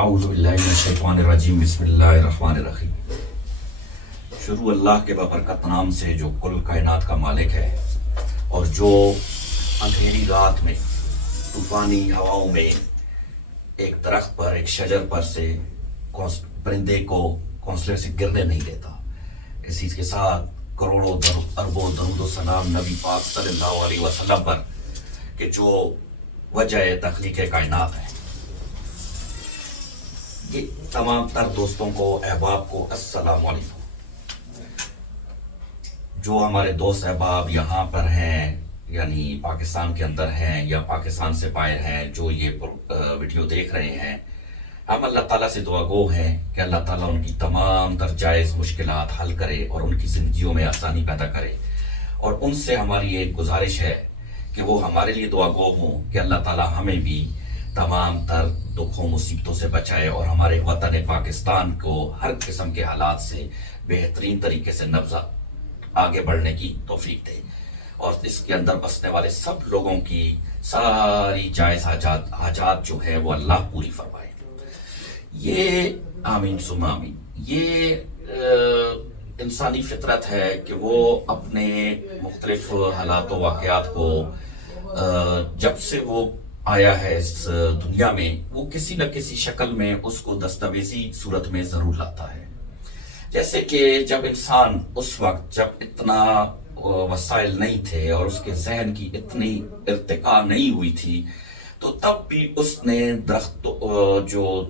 اعوذ باللہ من الشیطان الرجیم بسم اللہ الرحمن الرحیم۔ شروع اللہ کے بابرکت نام سے جو کل کائنات کا مالک ہے اور جو اندھیری رات میں طوفانی ہواؤں میں ایک درخت پر ایک شجر پر سے پرندے کو گھونسلے سے گرنے نہیں دیتا، اسی کے ساتھ کروڑوں اربوں درود و سلام نبی پاک صلی اللہ علیہ وسلم پر کہ جو وجہ تخلیق کائنات ہے۔ یہ تمام تر دوستوں کو، احباب کو السلام علیکم۔ جو ہمارے دوست احباب یہاں پر ہیں، یعنی پاکستان کے اندر ہیں یا پاکستان سے باہر ہیں، جو یہ ویڈیو دیکھ رہے ہیں، ہم اللہ تعالیٰ سے دعا گو ہیں کہ اللہ تعالیٰ ان کی تمام تر جائز مشکلات حل کرے اور ان کی زندگیوں میں آسانی پیدا کرے۔ اور ان سے ہماری ایک گزارش ہے کہ وہ ہمارے لیے دعا گو ہوں کہ اللہ تعالیٰ ہمیں بھی تمام تر دکھوں مصیبتوں سے بچائے اور ہمارے وطن پاکستان کو ہر قسم کے حالات سے بہترین طریقے سے آگے بڑھنے کی توفیق دے، اور اس کے اندر بسنے والے سب لوگوں کی ساری جائز حاجات جو ہے وہ اللہ پوری فرمائے۔ یہ آمین ثم آمین۔ یہ انسانی فطرت ہے کہ وہ اپنے مختلف حالات و واقعات کو جب سے وہ آیا ہے اس دنیا میں، وہ کسی نہ کسی شکل میں اس کو دستاویزی صورت میں ضرور لاتا ہے۔ جیسے کہ جب انسان اس وقت جب اتنا وسائل نہیں تھے اور اس کے ذہن کی اتنی ارتقاء نہیں ہوئی تھی، تو تب بھی اس نے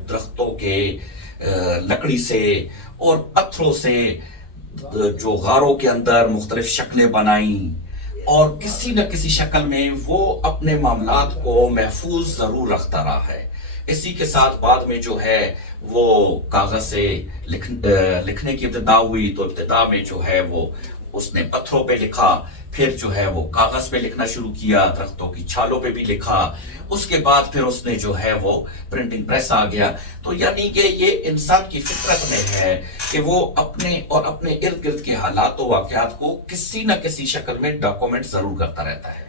درختوں کے لکڑی سے اور پتھروں سے جو غاروں کے اندر مختلف شکلیں بنائیں، اور کسی نہ کسی شکل میں وہ اپنے معاملات کو محفوظ ضرور رکھتا رہا ہے۔ اسی کے ساتھ بعد میں جو ہے وہ کاغذ سے لکھنے کی ابتدا ہوئی، تو ابتدا میں جو ہے وہ اس نے پتھروں پہ لکھا، پھر جو ہے وہ کاغذ پہ لکھنا شروع کیا، درختوں کی چھالوں پہ بھی لکھا، اس کے بعد پھر اس نے جو ہے وہ پرنٹنگ پریس آ گیا۔ تو یعنی کہ یہ انسان کی فطرت میں ہے کہ وہ اپنے اور اپنے ارد گرد کے حالات و واقعات کو کسی نہ کسی شکل میں ڈاکومنٹ ضرور کرتا رہتا ہے۔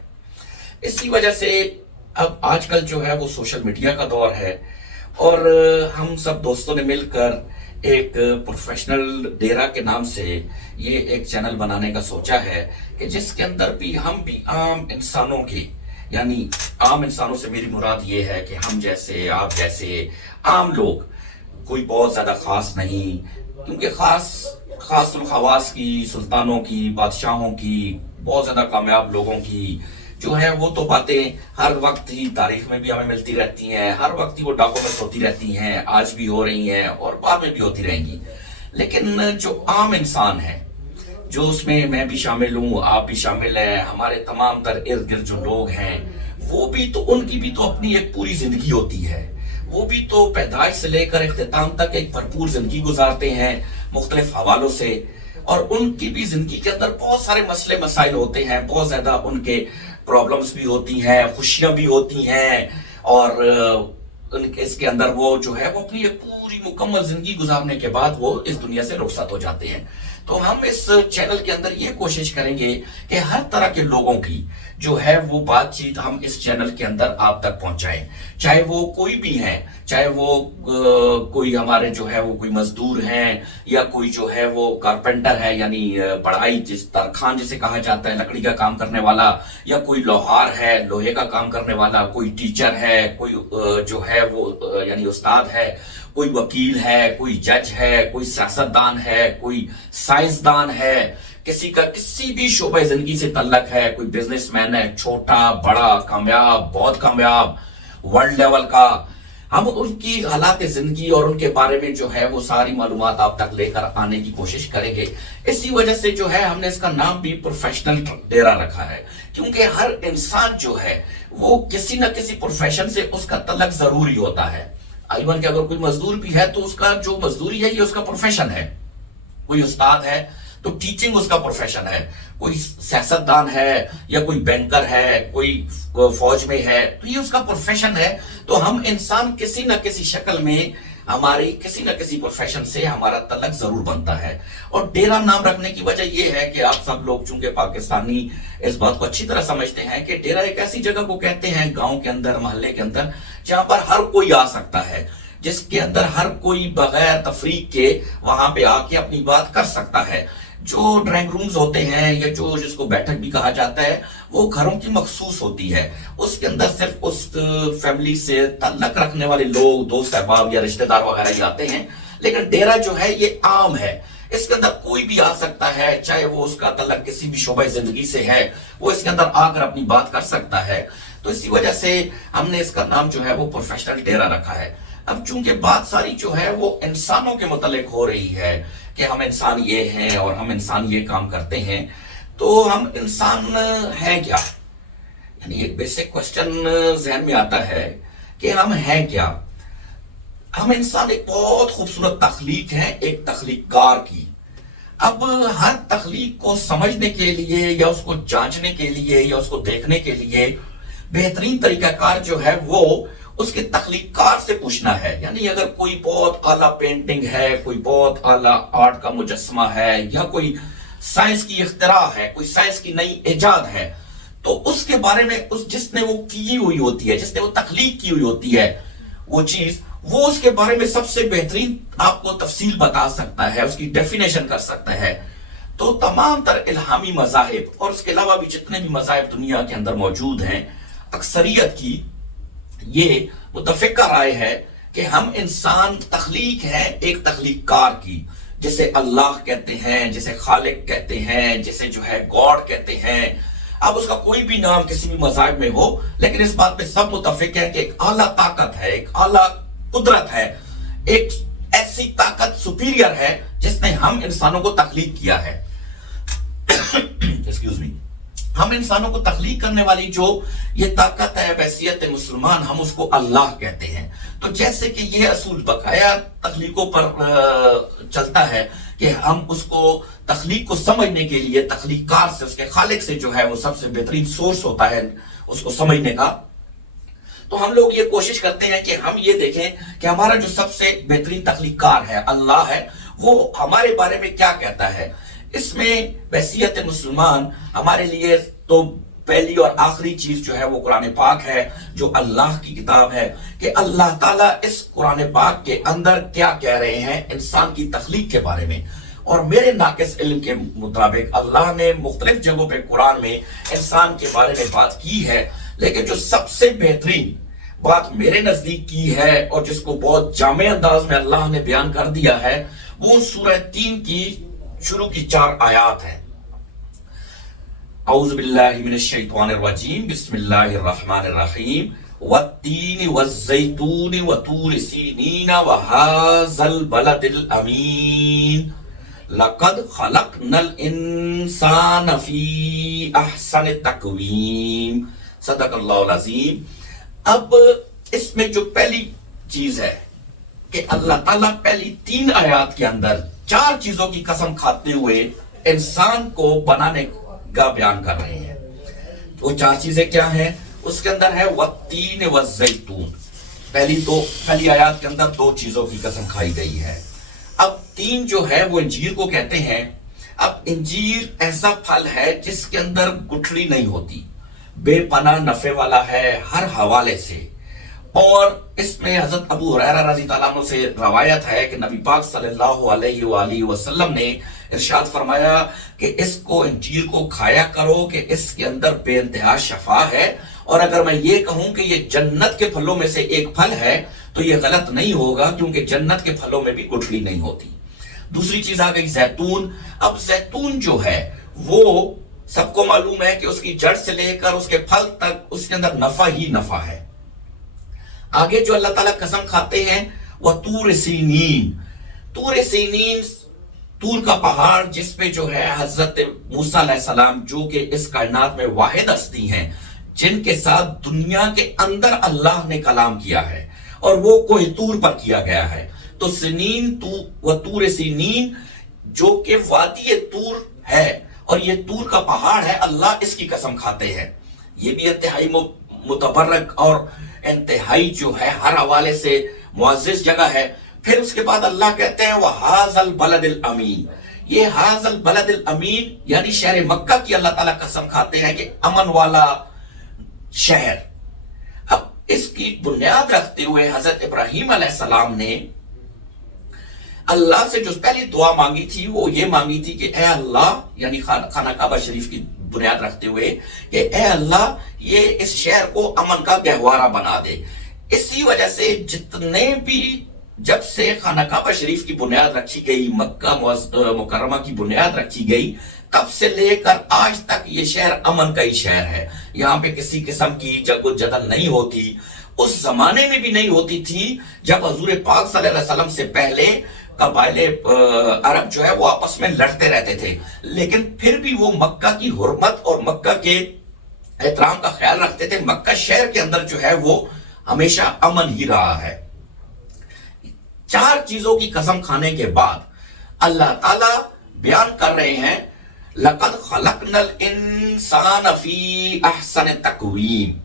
اسی وجہ سے اب آج کل جو ہے وہ سوشل میڈیا کا دور ہے، اور ہم سب دوستوں نے مل کر ایک پروفیشنل ڈیرا کے نام سے یہ ایک چینل بنانے کا سوچا ہے کہ جس کے اندر بھی ہم بھی عام انسانوں کی، یعنی عام انسانوں سے میری مراد یہ ہے کہ ہم جیسے، آپ جیسے عام لوگ، کوئی بہت زیادہ خاص نہیں، کیونکہ خاص الخواص کی، سلطانوں کی، بادشاہوں کی، بہت زیادہ کامیاب لوگوں کی جو ہے وہ تو باتیں ہر وقت ہی تاریخ میں بھی ہمیں ملتی رہتی ہیں، ہر وقت ہی وہ ڈاکومنٹ ہوتی رہتی ہیں، آج بھی ہو رہی ہیں اور بعد میں بھی ہوتی رہیں گی۔ لیکن جو عام انسان ہے، جو اس میں بھی شامل ہوں، آپ بھی شامل ہیں، ہمارے تمام تر ارد گرد جو لوگ ہیں، وہ بھی تو، ان کی بھی تو اپنی ایک پوری زندگی ہوتی ہے، وہ بھی تو پیدائش سے لے کر اختتام تک ایک بھرپور زندگی گزارتے ہیں مختلف حوالوں سے، اور ان کی بھی زندگی کے اندر بہت سارے مسئلے مسائل ہوتے ہیں، بہت زیادہ ان کے پرابلمز بھی ہوتی ہیں، خوشیاں بھی ہوتی ہیں، اور اس کے اندر وہ جو ہے وہ اپنی ایک پوری مکمل زندگی گزارنے کے بعد وہ اس دنیا سے رخصت ہو جاتے ہیں۔ تو ہم اس چینل کے اندر یہ کوشش کریں گے کہ ہر طرح کے لوگوں کی جو ہے وہ بات چیت ہم اس چینل کے اندر آپ تک پہنچائیں، چاہے وہ کوئی بھی ہیں، چاہے وہ کوئی ہمارے جو ہے وہ کوئی مزدور ہیں، یا کوئی جو ہے وہ کارپینٹر ہے، یعنی بڑھائی ترخان جسے کہا جاتا ہے، لکڑی کا کام کرنے والا، یا کوئی لوہار ہے، لوہے کا کام کرنے والا، کوئی ٹیچر ہے، کوئی جو ہے وہ یعنی استاد ہے، کوئی وکیل ہے، کوئی جج ہے، کوئی سیاستدان ہے، کوئی سائنسدان ہے، کسی کا کسی بھی شعبہ زندگی سے تعلق ہے، کوئی بزنس مین ہے، چھوٹا بڑا، کامیاب بہت کامیاب، ورلڈ لیول کا، ہم ان کی حالات زندگی اور ان کے بارے میں جو ہے وہ ساری معلومات آپ تک لے کر آنے کی کوشش کریں گے۔ اسی وجہ سے جو ہے ہم نے اس کا نام بھی پروفیشنل ڈیرا رکھا ہے، کیونکہ ہر انسان جو ہے وہ کسی نہ کسی پروفیشن سے اس کا تعلق ضروری ہوتا ہے۔ ایون کہ اگر کوئی مزدور بھی ہے تو اس کا جو مزدوری ہے یہ اس کا پروفیشن ہے، کوئی استاد ہے تو ٹیچنگ اس کا پروفیشن ہے، کوئی سیاستدان ہے یا کوئی بینکر ہے، کوئی فوج میں ہے تو یہ اس کا پروفیشن ہے۔ تو ہم انسان کسی نہ کسی شکل میں ہماری کسی نہ کسی پروفیشن سے ہمارا تعلق ضرور بنتا ہے۔ اور ڈیرا نام رکھنے کی وجہ یہ ہے کہ آپ سب لوگ چونکہ پاکستانی اس بات کو اچھی طرح سمجھتے ہیں کہ ڈیرا ایک ایسی جگہ کو کہتے ہیں گاؤں کے اندر، محلے کے اندر، جہاں پر ہر کوئی آ سکتا ہے، جس کے اندر ہر کوئی بغیر تفریق کے وہاں پہ آ کے اپنی بات کر سکتا ہے. جو ڈرائنگ رومز ہوتے ہیں یا جس کو بیٹھک بھی کہا جاتا ہے، وہ گھروں کی مخصوص ہوتی ہے. اس کے اندر صرف اس فیملی سے تعلق رکھنے والے لوگ، دوست احباب یا رشتہ دار وغیرہ ہی آتے ہیں. لیکن ڈیرا جو ہے یہ عام ہے، اس کے اندر کوئی بھی آ سکتا ہے، چاہے وہ اس کا تعلق کسی بھی شعبہ زندگی سے ہے، وہ اس کے اندر آ کر اپنی بات کر سکتا ہے. تو اسی وجہ سے ہم نے اس کا نام جو ہے وہ پروفیشنل ڈیرا رکھا ہے. اب چونکہ بات ساری جو ہے وہ انسانوں کے متعلق ہو رہی ہے کہ ہم انسان یہ ہیں اور ہم انسان یہ کام کرتے ہیں، تو ہم انسان ہیں کیا؟ یعنی ایک بیسک کوسچن ذہن میں آتا ہے کہ ہم ہیں کیا؟ ہم انسان ایک بہت خوبصورت تخلیق ہے، ایک تخلیق کار کی. اب ہر تخلیق کو سمجھنے کے لیے یا اس کو جانچنے کے لیے یا اس کو دیکھنے کے لیے بہترین طریقہ کار جو ہے وہ اس کے تخلیق کار سے پوچھنا ہے. یعنی اگر کوئی بہت اعلیٰ پینٹنگ ہے، کوئی بہت اعلیٰ آرٹ کا مجسمہ ہے، یا کوئی سائنس کی اختراع ہے، کوئی سائنس کی نئی ایجاد ہے، تو اس کے بارے میں جس نے وہ کی ہوئی ہوتی ہے، جس نے وہ تخلیق کی ہوئی ہوتی ہے وہ چیز، وہ اس کے بارے میں سب سے بہترین آپ کو تفصیل بتا سکتا ہے، اس کی ڈیفینیشن کر سکتا ہے. تو تمام تر الہامی مذاہب اور اس کے علاوہ بھی جتنے بھی مذاہب دنیا کے اندر موجود ہیں، اکثریت کی یہ متفقہ رائے ہے کہ ہم انسان تخلیق ہیں ایک تخلیق کار کی، جسے اللہ کہتے ہیں، جسے خالق کہتے ہیں، جسے جو ہے گاڈ کہتے ہیں. اب اس کا کوئی بھی نام کسی بھی مذہب میں ہو، لیکن اس بات پہ سب متفق ہے کہ ایک اعلیٰ طاقت ہے، ایک اعلیٰ قدرت ہے، ایک ایسی طاقت سپیریئر ہے جس نے ہم انسانوں کو تخلیق کیا ہے. Excuse me. ہم انسانوں کو تخلیق کرنے والی جو یہ طاقت ہے بحیثیت مسلمان، ہم اس کو اللہ کہتے ہیں. تو جیسے کہ یہ اصول بقایا تخلیقوں پر چلتا ہے کہ ہم اس کو تخلیق کو سمجھنے کے لیے تخلیق کار سے، اس کے خالق سے جو ہے وہ سب سے بہترین سورس ہوتا ہے اس کو سمجھنے کا. تو ہم لوگ یہ کوشش کرتے ہیں کہ ہم یہ دیکھیں کہ ہمارا جو سب سے بہترین تخلیق کار ہے، اللہ ہے، وہ ہمارے بارے میں کیا کہتا ہے. اس میں بحیثیت مسلمان ہمارے لیے تو پہلی اور آخری چیز جو ہے وہ قرآن پاک ہے، جو اللہ کی کتاب ہے، کہ اللہ تعالیٰ اس قرآن پاک کے اندر کیا کہہ رہے ہیں انسان کی تخلیق کے بارے میں. اور میرے ناقص علم کے مطابق اللہ نے مختلف جگہوں پہ قرآن میں انسان کے بارے میں بات کی ہے، لیکن جو سب سے بہترین بات میرے نزدیک کی ہے اور جس کو بہت جامع انداز میں اللہ نے بیان کر دیا ہے، وہ سورہ 3 کی شروع کی 4 آیات ہیں. اعوذ باللہ من الشیطان الرجیم، بسم اللہ الرحمن الرحیم. والتین والزیتون وطور سینین وہذا البلد الامین لقد خلقنا الانسان فی احسن تقویم. صدق اللہ العظیم. اب اس میں جو پہلی چیز ہے کہ اللہ تعالیٰ پہلی 3 آیات کے اندر 4 چیزوں کی قسم کھاتے ہوئے انسان کو بنانے کا بیان کر رہے ہیں. وہ 4 چیزیں کیا ہیں؟ اس کے اندر ہے والتین والزیتون. پہلی آیات کے اندر 2 چیزوں کی قسم کھائی گئی ہے. اب 3 جو ہے وہ انجیر کو کہتے ہیں. اب انجیر ایسا پھل ہے جس کے اندر گٹھلی نہیں ہوتی، بے پناہ نفع والا ہے ہر حوالے سے. اور اس میں حضرت ابو ہریرہ رضی اللہ عنہ سے روایت ہے کہ نبی پاک صلی اللہ علیہ وآلہ وسلم نے ارشاد فرمایا کہ اس کو انجیر کو کھایا کرو کہ اس کے اندر بے انتہا شفا ہے. اور اگر میں یہ کہوں کہ یہ جنت کے پھلوں میں سے ایک پھل ہے تو یہ غلط نہیں ہوگا، کیونکہ جنت کے پھلوں میں بھی گٹھلی نہیں ہوتی. دوسری چیز آ گئی زیتون. اب زیتون جو ہے وہ سب کو معلوم ہے کہ اس کی جڑ سے لے کر اس کے پھل تک اس کے اندر نفع ہی نفع ہے. آگے جو اللہ تعالیٰ قسم کھاتے ہیں وہ طور سینین. طور سینین، طور کا پہاڑ جس پہ جو ہے حضرت موسیٰ علیہ السلام، جو کہ اس کائنات میں واحد ہستی ہیں جن کے ساتھ دنیا کے اندر اللہ نے کلام کیا ہے، اور وہ کوہ طور پر کیا گیا ہے. تو سنین و طور سینین جو کہ وادی طور ہے اور یہ طور کا پہاڑ ہے، اللہ اس کی قسم کھاتے ہیں. یہ بھی انتہائی متبرک اور انتہائی جو ہے ہر حوالے سے معزز جگہ ہے. پھر اس کے بعد اللہ کہتے ہیں وَهَذَا الْبَلَدِ الْأَمِينَ. یہ هَذَا الْبَلَدِ الْأَمِينَ یعنی شہر مکہ کی اللہ تعالیٰ قسم کھاتے ہیں کہ امن والا شہر. اب اس کی بنیاد رکھتے ہوئے حضرت ابراہیم علیہ السلام نے اللہ سے جو پہلی دعا مانگی تھی وہ یہ مانگی تھی کہ اے اللہ، یعنی خانہ کعبہ شریف کی بنیاد رکھتے ہوئے، کہ اے اللہ یہ اس شہر کو امن کا گہوارہ بنا دے۔ اسی وجہ سے جتنے بھی جب سے خانہ کعبہ شریف کی بنیاد رکھی گئی، مکہ مکرمہ کی بنیاد رکھی گئی، تب سے لے کر آج تک یہ شہر امن کا ہی شہر ہے۔ یہاں پہ کسی قسم کی جنگ و جدل نہیں ہوتی، اس زمانے میں بھی نہیں ہوتی تھی جب حضور پاک صلی اللہ علیہ وسلم سے پہلے قبائل عرب جو ہے وہ آپس میں لڑتے رہتے تھے، لیکن پھر بھی وہ مکہ کی حرمت اور مکہ کے احترام کا خیال رکھتے تھے۔ مکہ شہر کے اندر جو ہے وہ ہمیشہ امن ہی رہا ہے۔ 4 چیزوں کی قسم کھانے کے بعد اللہ تعالیٰ بیان کر رہے ہیں لَقَدْ خَلَقْنَا الْإِنسَانَ فِي أَحْسَنِ تَقْوِيمٍ،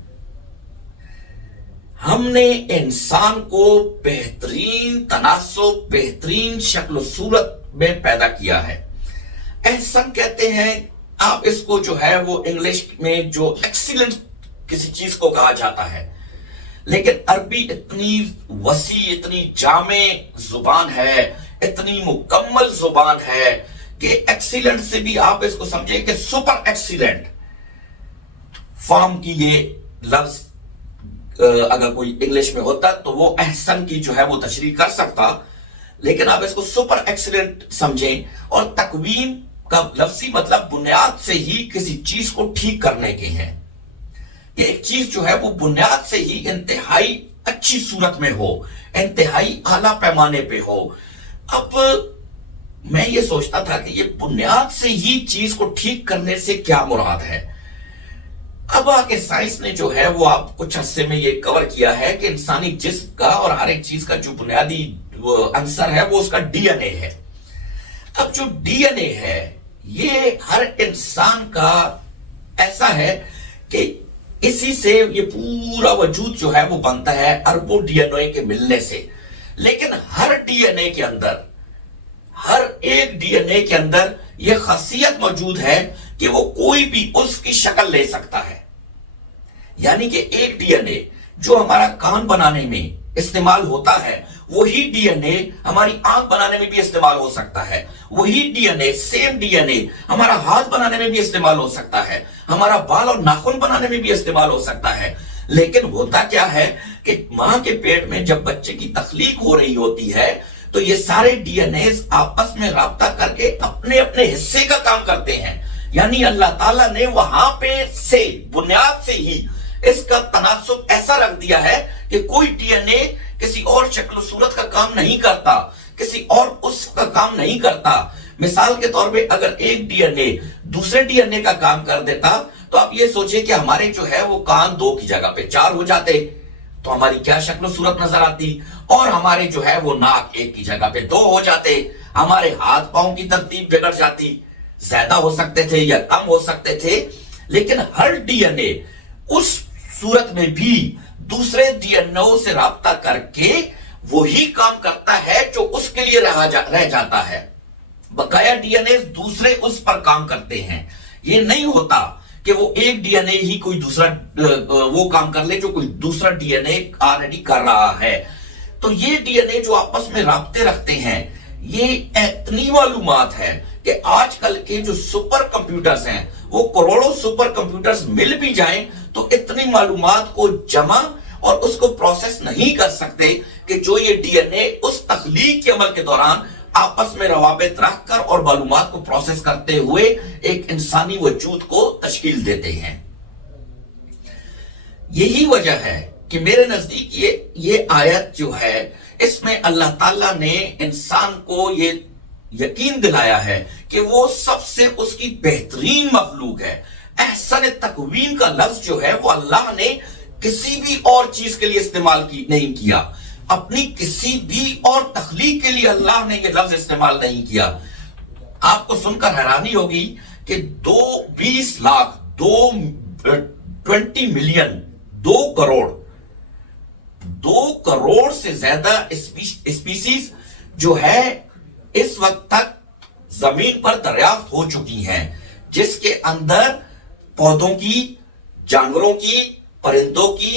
ہم نے انسان کو بہترین تناسب، بہترین شکل و صورت میں پیدا کیا ہے۔ احسن کہتے ہیں آپ اس کو جو ہے وہ انگلش میں جو ایکسیلنٹ کسی چیز کو کہا جاتا ہے، لیکن عربی اتنی وسیع، اتنی جامع زبان ہے، اتنی مکمل زبان ہے کہ ایکسیلنٹ سے بھی آپ اس کو سمجھیں کہ سپر ایکسیلنٹ فارم کی یہ لفظ اگر کوئی انگلش میں ہوتا تو وہ احسن کی جو ہے وہ تشریح کر سکتا، لیکن آپ اس کو سپر ایکسیلنٹ سمجھیں۔ اور تقویم کا لفظی مطلب بنیاد سے ہی کسی چیز کو ٹھیک کرنے کے ہیں، کہ ایک چیز جو ہے وہ بنیاد سے ہی انتہائی اچھی صورت میں ہو، انتہائی اعلیٰ پیمانے پہ ہو۔ اب میں یہ سوچتا تھا کہ یہ بنیاد سے ہی چیز کو ٹھیک کرنے سے کیا مراد ہے۔ اب آگے سائنس نے جو ہے وہ آپ کچھ عرصے میں یہ کور کیا ہے کہ انسانی جسم کا اور ہر ایک چیز کا جو بنیادی عنصر ہے وہ اس کا ڈی این اے ہے۔ اب جو ڈی این اے ہے یہ ہر انسان کا ایسا ہے کہ اسی سے یہ پورا وجود جو ہے وہ بنتا ہے اربوں ڈی این اے کے ملنے سے، لیکن ہر ڈی این اے کے اندر، ہر ایک ڈی این اے کے اندر یہ خاصیت موجود ہے کہ وہ کوئی بھی اس کی شکل لے سکتا ہے۔ یعنی کہ ایک ڈی این اے جو ہمارا کان بنانے میں استعمال ہوتا ہے، وہی ڈی این اے ہماری آنکھ بنانے میں بھی استعمال ہو سکتا ہے، وہی ڈی این اے، سیم ڈی این اے ہمارا ہاتھ بنانے میں بھی استعمال ہو سکتا ہے، ہمارا بال اور ناخن بنانے میں بھی استعمال ہو سکتا ہے۔ لیکن ہوتا کیا ہے کہ ماں کے پیٹ میں جب بچے کی تخلیق ہو رہی ہوتی ہے تو یہ سارے ڈی این ایز آپس میں رابطہ کر کے اپنے اپنے حصے کا کام کرتے ہیں۔ یعنی اللہ تعالیٰ نے وہاں پہ سے بنیاد سے ہی اس کا تناسب ایسا رکھ دیا ہے کہ کوئی ڈی این اے کسی اور شکل و صورت کا کام نہیں کرتا، کسی اور اس کا کام نہیں کرتا۔ مثال کے طور پہ اگر ایک ڈی این اے دوسرے ڈی این اے کا کام کر دیتا تو آپ یہ سوچیں کہ ہمارے جو ہے وہ کان 2 کی جگہ پہ 4 ہو جاتے تو ہماری کیا شکل و صورت نظر آتی، اور ہمارے جو ہے وہ ناک 1 کی جگہ پہ 2 ہو جاتے، ہمارے ہاتھ پاؤں کی ترتیب بگڑ جاتی، زیادہ ہو سکتے تھے یا کم ہو سکتے تھے۔ لیکن ہر ڈی این اے اس صورت میں بھی دوسرے ڈی این اے سے رابطہ کر کے وہی کام کرتا ہے جو اس کے لیے رہ جاتا ہے۔ بقایا ڈی این اے دوسرے اس پر کام کرتے ہیں۔ یہ نہیں ہوتا کہ وہ ایک ڈی این اے ہی کوئی دوسرا وہ کام کر لے جو کوئی دوسرا ڈی این اے آلریڈی کر رہا ہے۔ تو یہ ڈی این اے جو آپس میں رابطے رکھتے ہیں، یہ اتنی معلومات ہے کہ آج کل کے جو سپر کمپیوٹرز ہیں وہ کروڑوں سپر کمپیوٹرز مل بھی جائیں تو اتنی معلومات کو جمع اور اس کو پروسیس نہیں کر سکتے کہ جو یہ ڈی این اے اس تخلیق کے عمل کے دوران آپس میں روابط رکھ کر اور معلومات کو پروسیس کرتے ہوئے ایک انسانی وجود کو تشکیل دیتے ہیں۔ یہی وجہ ہے کہ میرے نزدیک یہ آیت جو ہے اس میں اللہ تعالیٰ نے انسان کو یہ یقین دلایا ہے کہ وہ سب سے اس کی بہترین مخلوق ہے۔ احسن تقویم کا لفظ جو ہے وہ اللہ نے کسی بھی اور چیز کے لیے استعمال نہیں کیا، اپنی کسی بھی اور تخلیق کے لیے اللہ نے یہ لفظ استعمال نہیں کیا۔ آپ کو سن کر حیرانی ہوگی کہ 20 لاکھ 20 ملین 2 کروڑ سے زیادہ اسپیسیز جو ہے اس وقت تک زمین پر دریافت ہو چکی ہیں، جس کے اندر پودوں کی، جانوروں کی، پرندوں کی،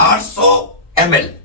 800